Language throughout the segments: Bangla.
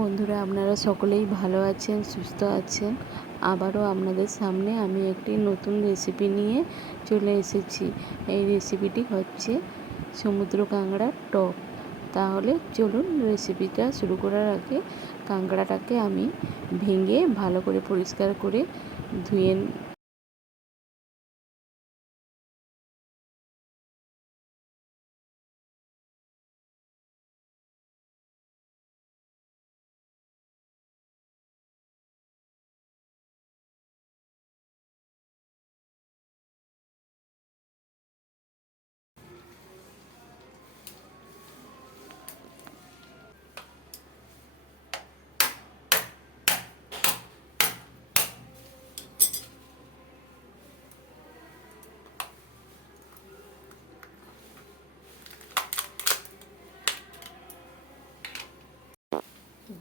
বন্ধুরা, আপনারা সকলেই ভালো আছেন, সুস্থ আছেন। আবারও আপনাদের সামনে আমি একটি নতুন রেসিপি নিয়ে চলে এসেছি। এই রেসিপিটি হচ্ছে সমুদ্র কাঁকড়ার টক। তাহলে চলুন রেসিপিটা শুরু করার আগে কাঁকড়াটাকে আমি ভেঙে ভালো করে পরিষ্কার করে ধুয়ে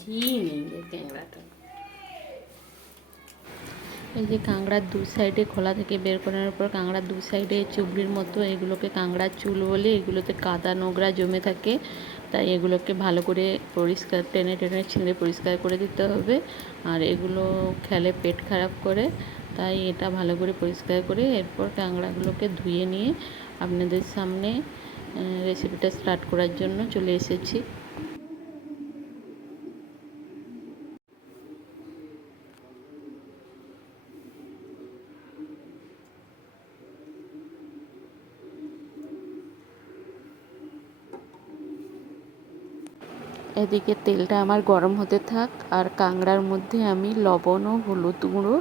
ঘিয়ে নিই ক্যাংড়াটা। এই যে কাঁকড়ার দু সাইডে খোলা থেকে বের করার পর কাঁকড়ার দু সাইডে চুবড়ির মতো এগুলোকে কাঁকড়ার চুল বলে, এগুলোতে কাদা নোংরা জমে থাকে। তাই এগুলোকে ভালো করে পরিষ্কার টেনে টেনে ছিঁড়ে পরিষ্কার করে দিতে হবে। আর এগুলো খেলে পেট খারাপ করে, তাই এটা ভালো করে পরিষ্কার করে এরপর কাঁকড়াগুলোকে ধুয়ে নিয়ে আপনাদের সামনে রেসিপিটা স্টার্ট করার জন্য চলে এসেছি। এদিকে তেলটা আমার গরম হতে থাক, আর কাঁকড়ার মধ্যে আমি লবণ ও হলুদ গুঁড়ো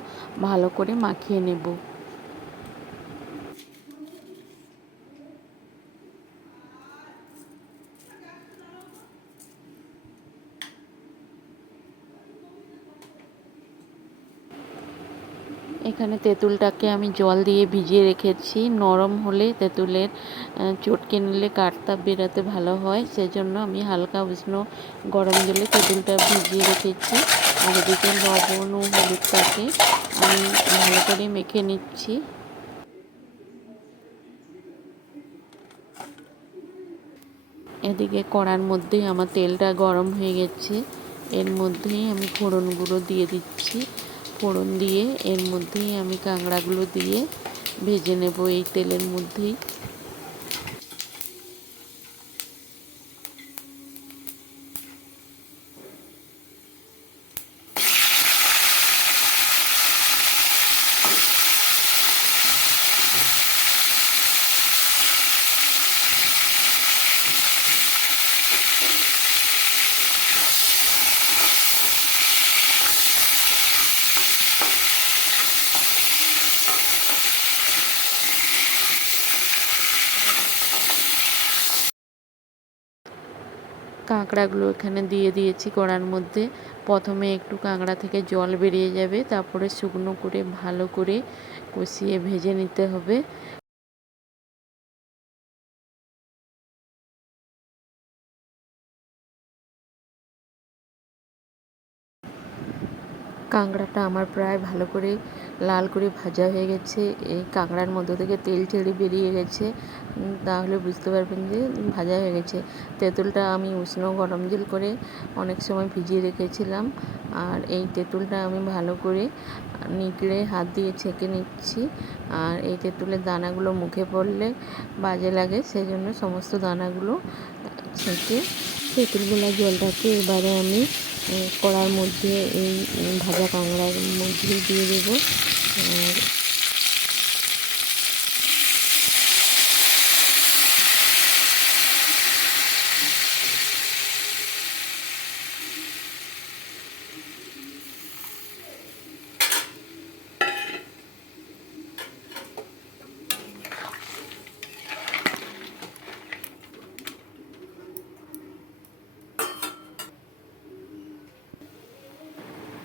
ভালো করে মাখিয়ে নেব। এখানে তেঁতুলটাকে আমি জল দিয়ে ভিজিয়ে রেখেছি। নরম হলে তেঁতুলের চটকে নিলে কাঠটা বেরোতে ভালো হয়, সেজন্য আমি হালকা উষ্ণ গরম জলে তেঁতুলটা ভিজিয়ে রেখেছি। আর এদিকে লবণ ও হলুদটাকে আমি ভালো করে মেখে নিচ্ছি। এদিকে কড়ার মধ্যে আমার তেলটা গরম হয়ে গেছে, এর মধ্যেই আমি ফোড়ন গুঁড়ো দিয়ে দিচ্ছি। ফোড়ন দিয়ে এর মধ্যেই আমি কাঁকড়াগুলো দিয়ে ভেজে নেব এই তেলের মধ্যেই। কাঁকড়াগুলো এখানে দিয়ে দিয়েছি কড়ার মধ্যে। প্রথমে একটু কাঁকড়া থেকে জল বেরিয়ে যাবে, তারপরে শুকনো করে ভালো করে কষিয়ে ভেজে নিতে হবে। কাঁকড়াটা আমার প্রায় ভালো করে লাল করে ভাজা হয়ে গেছে। এই কাঁকড়ার মধ্য থেকে তেল ছেড়ে বেরিয়ে গেছে, তাহলে বুঝতে পারবেন যে ভাজা হয়ে গেছে। তেঁতুলটা আমি উষ্ণ গরম জল করে অনেক সময় ভিজিয়ে রেখেছিলাম, আর এই তেঁতুলটা আমি ভালো করে নিগড়ে হাত দিয়ে ছেঁকে নিচ্ছি। আর এই তেঁতুলের দানাগুলো মুখে পড়লে বাজে লাগে, সেজন্য সমস্ত দানাগুলো ছেঁকে তেঁতুলগুলো জলটাকে এবারে আমি কড়ার মধ্যে এই ভাজা কাঁকড়ার মধ্যে দিয়ে দেবো। আর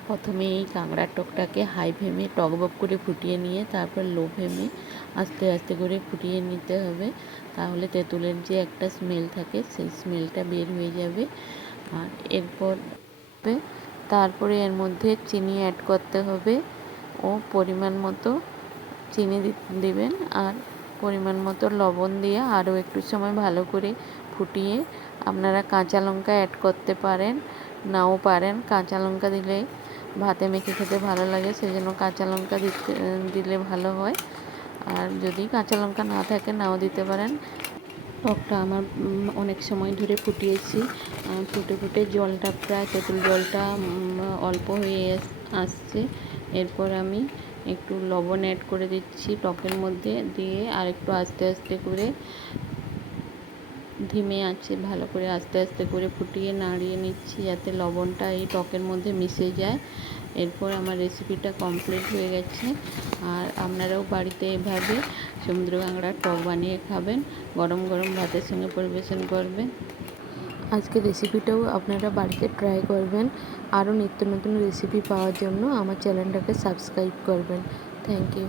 প্রথমে এই কাঁকড়ার টকটাকে হাই ফ্লেমে টকবক করে ফুটিয়ে নিয়ে তারপর লো ফ্লেমে আস্তে আস্তে করে ফুটিয়ে নিতে হবে। তাহলে তেঁতুলের যে একটা স্মেল থাকে সেই স্মেলটা বের হয়ে যাবে। আর এরপর তারপরে এর মধ্যে চিনি অ্যাড করতে হবে, ও পরিমাণ মতো চিনি দিবেন। আর পরিমাণ মতো লবণ দিয়ে আরও একটু সময় ভালো করে ফুটিয়ে আপনারা কাঁচা লঙ্কা অ্যাড করতে পারেন, নাও পারেন। কাঁচা লঙ্কা দিলে ভাতে মেখে খেতে ভালো লাগে, সেজন্য কাঁচা লঙ্কা দিলে ভালো হয়। আর যদি কাঁচা লঙ্কা না থাকে নাও দিতে পারেন। টকটা আমার অনেক সময় ধরে ফুটিয়েছি, ফুটে ফুটে জলটা প্রায় তেঁতুল জলটা অল্প হয়ে আসছে। এরপর আমি একটু লবণ অ্যাড করে দিচ্ছি টকের মধ্যে, দিয়ে আর একটু আস্তে আস্তে করে ধিমে আঁচে ভালো করে আস্তে আস্তে করে ফুটিয়ে নাড়িয়ে নিচ্ছি, যাতে লবণটা এই টকের মধ্যে মিশে যায়। এরপর আমার রেসিপিটা কমপ্লিট হয়ে গেছে। আর আপনারাও বাড়িতে এভাবে সমুদ্র কাঁকড়ার টক বানিয়ে খাবেন, গরম গরম ভাতের সঙ্গে পরিবেশন করবেন। আজকের রেসিপিটাও আপনারা বাড়িতে ট্রাই করবেন। আরও নিত্য নতুন রেসিপি পাওয়ার জন্য আমার চ্যানেলটাকে সাবস্ক্রাইব করবেন। Thank you.